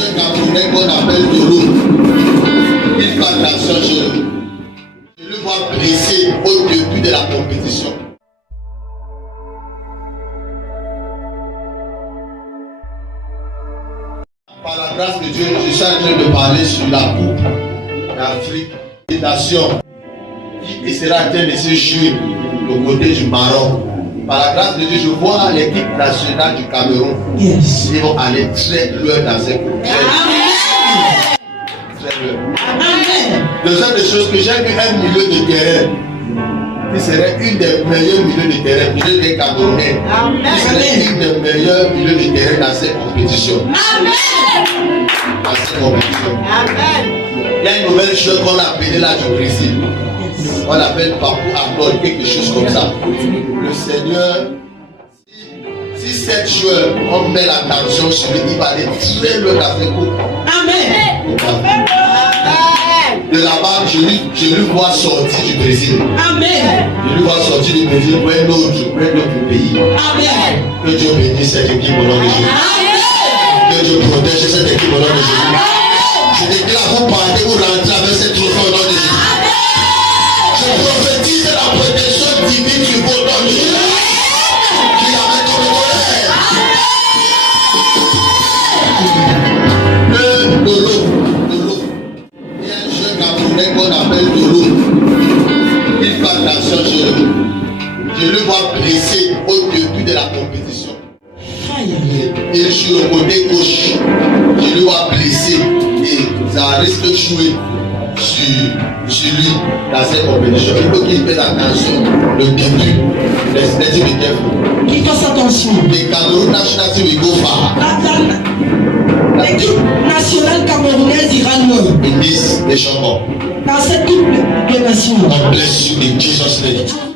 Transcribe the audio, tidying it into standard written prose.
joueur camerounais qu'on appelle Dolo. Il fait attention chez nous. Je le vois blessé au début de la compétition. Par la grâce de Dieu, je suis en train de parler sur la Coupe d'Afrique des Nations qui sera en train de se jouer du côté du Maroc. Par la grâce de Dieu, je vois l'équipe nationale du Cameroun. Yes. Ils vont aller très loin dans cette coupe. Très loin. Amen. Deuxième des choses que j'ai vu un milieu de terrain qui serait une des meilleures milieux de terrain, milieu des Camerounais. Qui serait une des meilleures milieux de terrain dans cette compétition. Dans cette compétition. Il y a une nouvelle chose qu'on a appelée là du Brésil. On appelle Papou Arnold, quelque chose comme ça. Le Seigneur, si 7 joueurs, on met l'attention sur lui, il va aller très loin dans cette coupe. Amen. De là-bas, je lui vois sortir du Brésil. Amen. Je lui vois sortir du Brésil pour un autre pays. Amen. Que Dieu bénisse cette équipe au nom de Jésus. Que Dieu protège cette équipe au nom de Jésus. Je déclare, vous partez, vous rentrez avec cette trophée au nom de Jésus. Je prophétise la protection divine sur vos noms de Jésus. Qui amène ton colère. Dolo. Il y a un jeune camerounais qu'on appelle Dolo. Il fait attention chez nous. Je le vois blessé au début de la compétition. Il joue au côté gauche. Je le vois blessé et ça risque de jouer sur lui dans cette compétition. Il faut qu'il fasse attention. Le début, let's be careful. Qu'il fasse attention. The Cameroon national team will go far. L'équipe nationale camerounaise ira loin. In this nation cup. Dans cette coupe des nations. God bless you in Jesus' name.